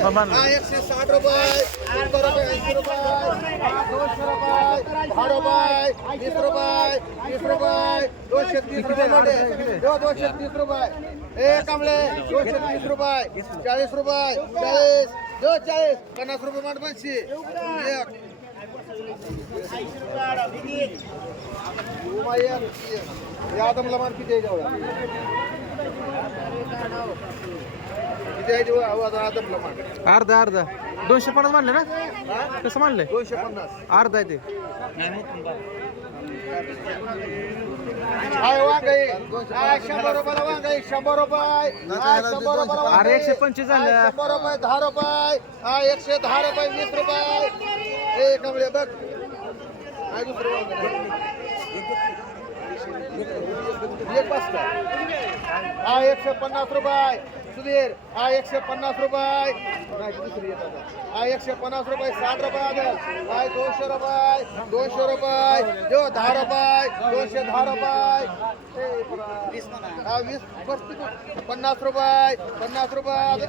हा एकशे साठ रुपये. सत्तर रुपये ऐंशी रुपये. हा दोनशे रुपये. दहा रुपये. वीस रुपये. तीस रुपये. दोनशे तीस रुपये मोठे. हो, दोनशे तीस रुपये. ए कमले दोनशे तीस रुपये. चाळीस रुपये. चाळीस. दो चाळीस. पन्नास रुपये मान पंचशी एक. उमा एक. या आदमला मान किती आहे आहे अहो, आता आदमला मान अर्धा अर्धा. दोनशे पन्नास मानले ना? कसं मानलंय दोनशे पन्नास. अर्धा आहे ते. हाय शंभर रुपयाला शंभर रुपये. हाय शंभर रुपयाला. अरे, एकशे पंचवीस झालं. शंभर रुपये दहा रुपये. हाय एकशे दहा रुपये वीस रुपये. ए कमळे बघ. हाय दुसरं वांगं. एक पाच का हा एकशे पन्नास रुपये. सुधीर हा एकशे पन्नास रुपये. नाही दुसरी येत आता. हा एकशे पन्नास रुपये साठ रुपये हाय दोनशे रुपये दोनशे रुपये. देऊ दहा रुपये दोनशे दहा रुपये. हा वीस पस्तीस पन्नास रुपये पन्नास रुपये.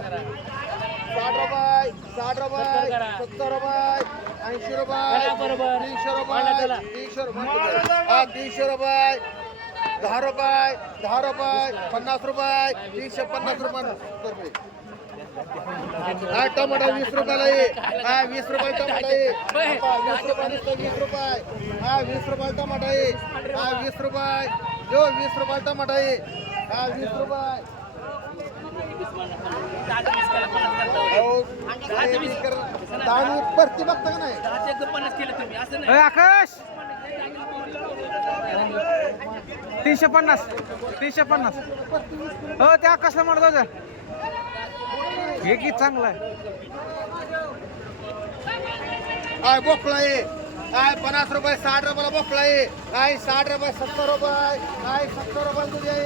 साठ रुपये साठ रुपये सत्तर रुपये ऐंशी रुपये तीनशे रुपये तीनशे रुपये. हा तीनशे रुपये. दहा रुपये दहा रुपये पन्नास रुपये तीनशे पन्नास रुपये. हा टमाटर वीस रुपयाला ये. हा वीस रुपये टमाटर ये. हा, वीस रुपये वीस रुपये. हा वीस रुपये टमाटर ये. हा वीस रुपये. जो वीस रुपये टमाटर ये. हा वीस रुपये. दहा वीस भरती बघता का नाही? आकाश! तीनशे पन्नास. तीनशे पन्नास. हो त्या कसलं म्हणत होत्या हे गीत चांगलं आहे. काय बोकळा आहे काय पन्नास रुपये साठ रुपयाला बोकळा आहे काय साठ रुपये सत्तर रुपये. काय सत्तर रुपये तुझे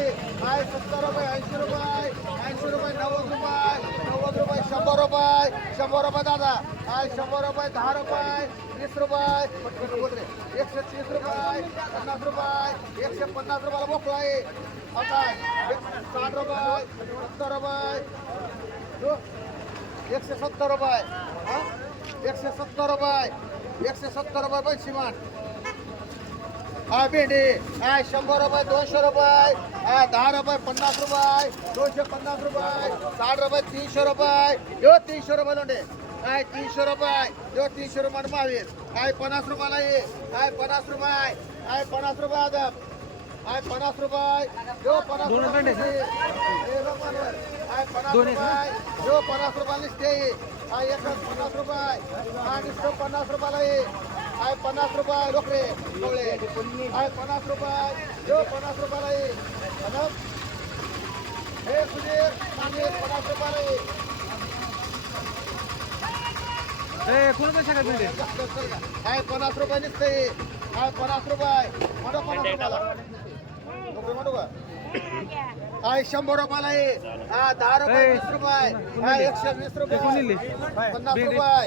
आहे सत्तर रुपये ऐंशी रुपये. ऐंशी रुपये नव्वद रुपये. नव्वद रुपये शंभर रुपये. शंभर रुपये दादा. आय शंभर रुपये दहा रुपये वीस रुपये. एकशे तीस रुपये पन्नास रुपये एकशे पन्नास रुपयाला बोकळा आहे. आता साठ रुपये सत्तर रुपये. एकशे सत्तर रुपये. एकशे सत्तर रुपये. एकशे सत्तर रुपये पैशिमान हा भेंडी. हा शंभर रुपये दोनशे रुपये. हा दहा रुपये पन्नास रुपये. दोनशे पन्नास रुपये. साठ रुपये तीनशे रुपये. यो तीनशे रुपये लोंडे. काय तीनशे रुपये यो तीनशे रुपये महावीर काय पन्नास रुपयाला ये काय पन्नास रुपये काय पन्नास रुपये आदम काय पन्नास रुपये यो पन्नास रुपये. हे. काय पन्नास? रुपये यो पन्नास रुपयाला निसते हा एकच पन्नास रुपये हा निसतो पन्नास रुपयाला ये हाय पन्नास रुपये लोकरे डोळे हाय पन्नास रुपये यो पन्नास रुपयाला ये हे सुधीर सुधीर पन्नास रुपयाला ये ए कोणाचं शाखा मिळते हाय पन्नास रुपये निसते हाय पन्नास रुपये? म्हणतो पन्नास शंभर रुपयाला ये हा दहा रुपये वीस रुपये. हा एकशे वीस? रुपये. पन्नास. रुपये.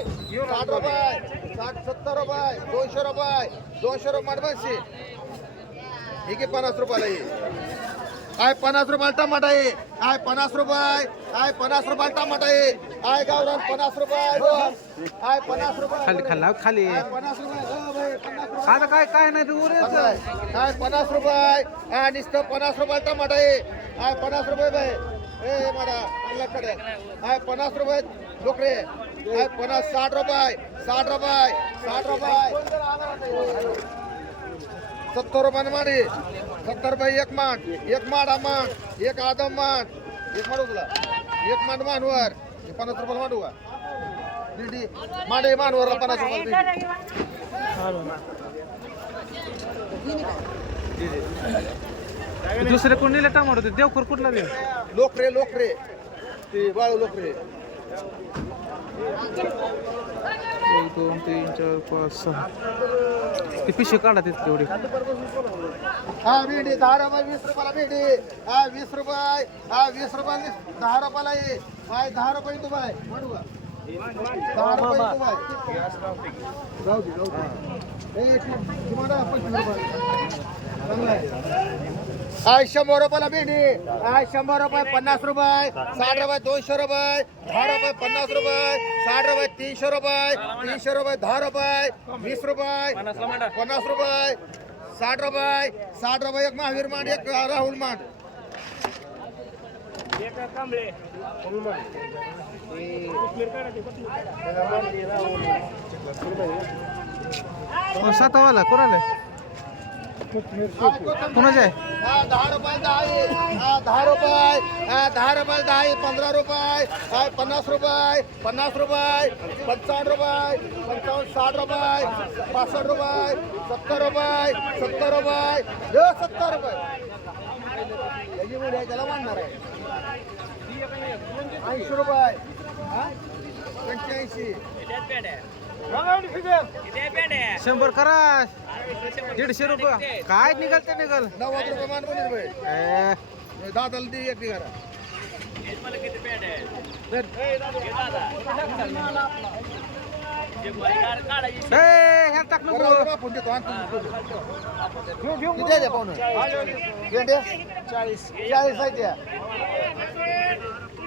साठ रुपये. साठ सत्तर रुपये. दोनशे रुपये. दोनशे रुपये मडबनशी ठीक आहे पन्नास रुपयाला ये हाय पन्नास रुपयाला टमाटा आहे. हाय पन्नास रुपये. हाय पन्नास रुपयाला टमाटा आहे. हाय गावरान पन्नास रुपये. हो. हाय पन्नास रुपये. खाली खाल्ला खाली. हाय पन्नास रुपये. हो बाई, पन्नास रुपये. आता काय काय नाही तू उरेच. काय हाय पन्नास रुपये. हा नुसतं पन्नास रुपये टमाटा आहे. हाय पन्नास रुपये बाई. ए मला हाय पन्नास रुपये डोकरे हाय पन्नास साठ रुपये. साठ रुपये. साठ रुपये. सत्तर रुपयाने माडी. सत्तर रुपये एक मान एक माड मान एक आदम मान एक माडू तुला. एक मांड मानवर. पन्नास रुपयाला मांडू का? दिंडी मांडे मानवरला पन्नास रुपयाला दिंडी. दुसरे कोण नेले टमाटो ते? देवखोर कुठला दे लोकरे लोकरे. ते बाळू लोकरे. दोन तीन चार पाच सहा. ते पिशे काढा तिथे तेवढे. हा भेंडी दहा रुपये वीस रुपयाला भेंडी. हा वीस रुपये हा वीस रुपयाला दहा रुपयाला ये हाय दहा रुपये तू बाय. म्हणू का दहा रुपये तू बाय. जाऊ दे जाऊ दे. ए, पंचवीस रुपये. चांगलं आहे. शंभर रुपयाला भेंडी. आय शंभर रुपये पन्नास रुपये साठ रुपये दोनशे रुपये दहा रुपये पन्नास रुपये साठ रुपये तीनशे रुपये तीनशे रुपये दहा रुपये वीस रुपये पन्नास रुपये साठ रुपये साठ रुपये एक महावीर मांड एक राहुल मांड. कोण कोणाला कोणाचे हा, दहा रुपये दहा आहे. दहा रुपये दहा रुपये दहा आहे. पंधरा रुपये पन्नास रुपये पन्नास रुपये पंचावन्न रुपये पंचावन्न साठ रुपये पासष्ट रुपये सत्तर रुपये सत्तर रुपये हे सत्तर रुपये त्याला मानणार आहे ऐंशी रुपये हा? पंच्याऐंशी शंभर करा दीडशे रुपये. काय निघाल ते निघाल? नव्वद रुपये मान. ए, दादाला ती एक निघाला? चाळीस. चाळीस आहे त्या.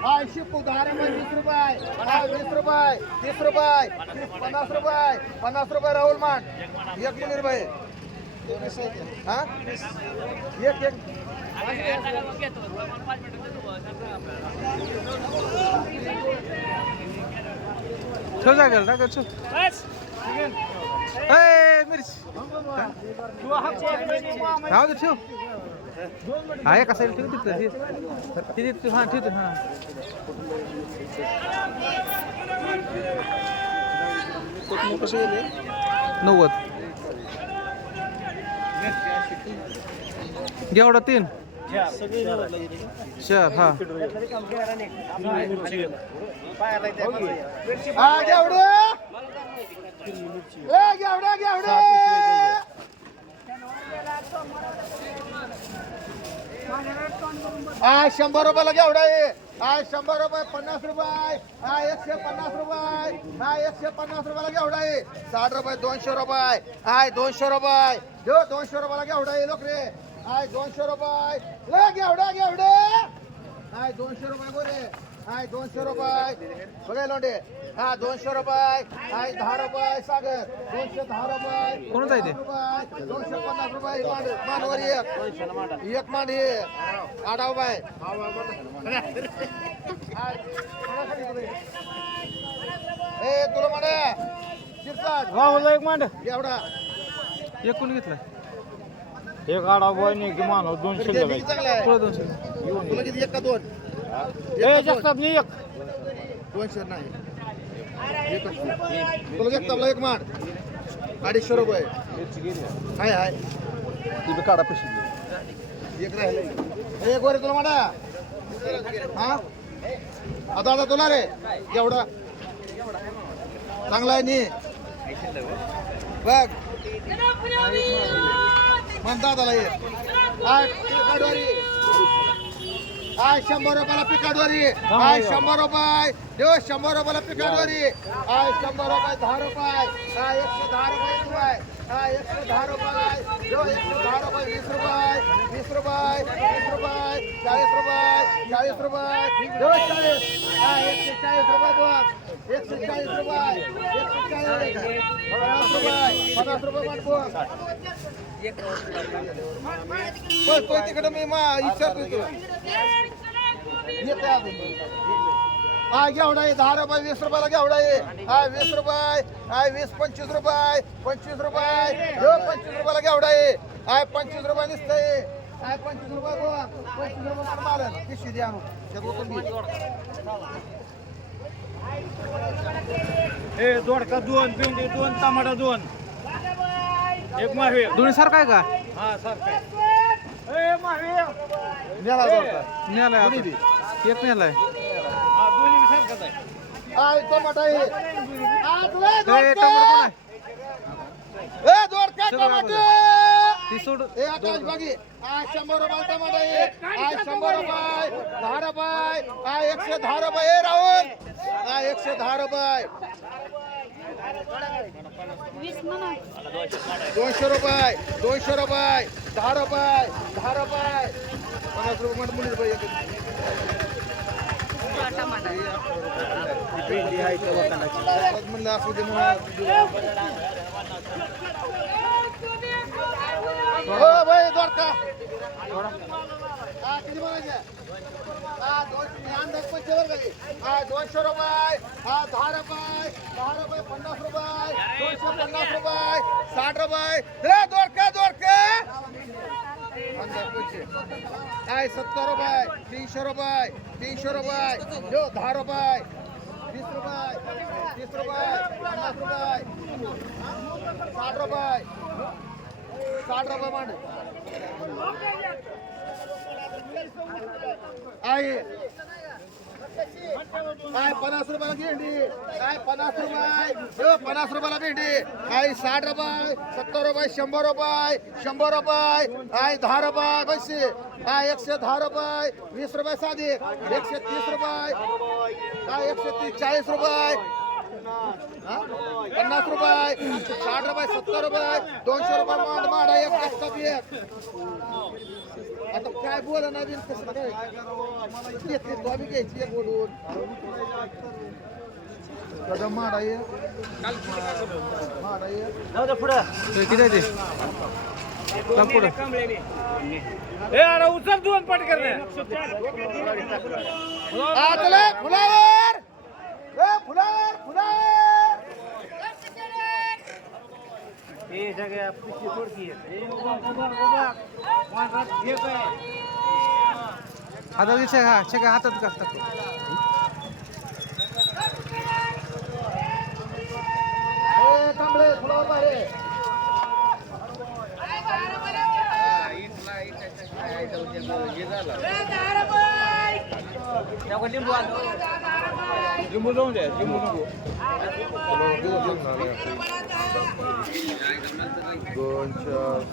हा शिपू दहा रुपये वीस रुपये. हा वीस रुपये तीस रुपये तीस पन्नास रुपये पन्नास रुपये राहुल मान. एक मुली रुपये हा? एक एक. ठेव जागेल मिरची. राहू दे ठेव. आहे एका ठेवू तिथं तिथे तिथे हां ठेवतो हां. नव्वद. एवढा तीन? चार हा. हा घेवडे घेवडे घेवडे हा शंभर रुपयाला केवढा आहे. हा शंभर रुपये पन्नास रुपये. हा एकशे पन्नास रुपये. हा एकशे पन्नास रुपयाला केवढा आहे. साठ रुपये दोनशे रुपये. हाय दोनशे रुपये. देऊ दोनशे रुपयाला केवढा आहे लोक रे. हाय दोनशे रुपये. ले घेवडा घेवडे. हाय दोनशे रुपये बोरे. हाय दोनशे रुपये. बघा लोंडे. हा दोनशे रुपये. हाय दहा रुपये. सागर दोनशे दहा रुपये. कोणाचं आहे ते? रुपये. दोनशे पन्नास रुपये. मांड मांडवर एक. एक मांड हे. आडाव बाय हाय, कोणासाठी तुले? ए तुला मांडे. एक मांड. एवढा. एक कोणी घेतला. एक आडा बॉय नाही की मानव दोन किती शिल्लक किती चांगला आहे. पुढे दोनशे. तुला किती एक का दोन. ए? जगताप नाही एक दोनशे नाही. एकच. तुला घेतला एक माठ अडीचशे रुपये. हाय हाय. ती काढा पैसे एक राहिले. एक वर तुला माडा. हा? आता आता तुला रे. एवढा. चांगला आहे नी. बघ. म्हणतात आला ये हाय पिकाडवारी आज शंभर रुपयाला पिकाडवारी आज शंभर रुपये. देव शंभर रुपयाला पिकाडवारी आज शंभर रुपये दहा रुपये. हाय एकशे दहा रुपये रुपये हाय एकशे दहा रुपये देव एकशे दहा रुपये वीस रुपये. वीस रुपये वीस रुपये चाळीस रुपये चाळीस रुपये. देव चाळीस. हाय एकशे चाळीस रुपये दोन एकशे चाळीस रुपये एकशे चाळीस पन्नास रुपये पन्नास रुपये पाठवून पण तिकडे मी मा विचारतो तुला येते अजून. हा घेवडा आहे दहा रुपये वीस रुपयाला घेवडा आहे हा वीस रुपये हा वीस पंचवीस रुपये पंचवीस रुपये ह्यो पंचवीस रुपयाला घेवडा आहे हा पंचवीस रुपये दिसतंय हा पंचवीस रुपये पंचवीस रुपये मार पिशवी द्या ए दोडका दोन भेंडी दोन टमाटा दोन एक महावीर दोन्ही सारखा आहे का हा सर ए महावीर नेला. नेलाय कोणी बी. आता. एक नेलाय हा दोन्ही बी सारखाच आहे हा टमाटा आहे हा, आहे ए, दोडका. आहे? ए दोडका सगळं टमाटे ती सोड ए आकाश बागी. हा शंभर रुपये टमाटा आहे हा शंभर रुपये. दहा रुपये. हा एकशे दहा रुपये. ए राहुल. हा एकशे दहा रुपये. दोनशे रुपये. दोनशे रुपये. दहा रुपये. दहा रुपये. पन्नास रुपये मध्ये मुली रुपये म्हणलं असू दे म्हणून. हो भाई द्वारका. हा किती म्हणायचे हा दोनशे हे हे? हा रुपये. हा दहा रुपये. दहा रुपये पन्नास रुपये. दोनशे पन्नास रुपये. साठ रुपये. रे द्वारका द्वारका. काय सत्तर रुपये तीनशे रुपये तीनशे रुपये. जो दहा रुपये. वीस रुपये तीस रुपये पन्नास रुपये. साठ रुपये. साठ रुपये मांड. आहे काय पन्नास रुपयाला भेंडी? काय पन्नास रुपये? पन्नास रुपयाला भेंडी. काय साठ रुपये. सत्तर रुपये शंभर रुपये. शंभर रुपये. काय दहा रुपये. पैसे काय एकशे दहा रुपये? वीस रुपये साधे. एकशे तीस रुपये. काय एकशे तीस चाळीस रुपये? पन्नास रुपये साठ रुपये सत्तर रुपये दोनशे रुपये मांड माडा एक कष्टात एक. आता काय बोला ना बिन कसं काय? घेतली तो आम्ही घ्यायची एक बोलून. कदम माडा ये माडा ये पुढं. ते किती आहे ते? लांब पुढं. ए अरे उचल दोन पट करणे फुलावर फुलावर हे सगळ्या एक आहे. हातात हा शेका हातात कसतात ए, कांबळे फुलावर बाहेर लिंबू जाऊन द्या लिंबू नको दोन चार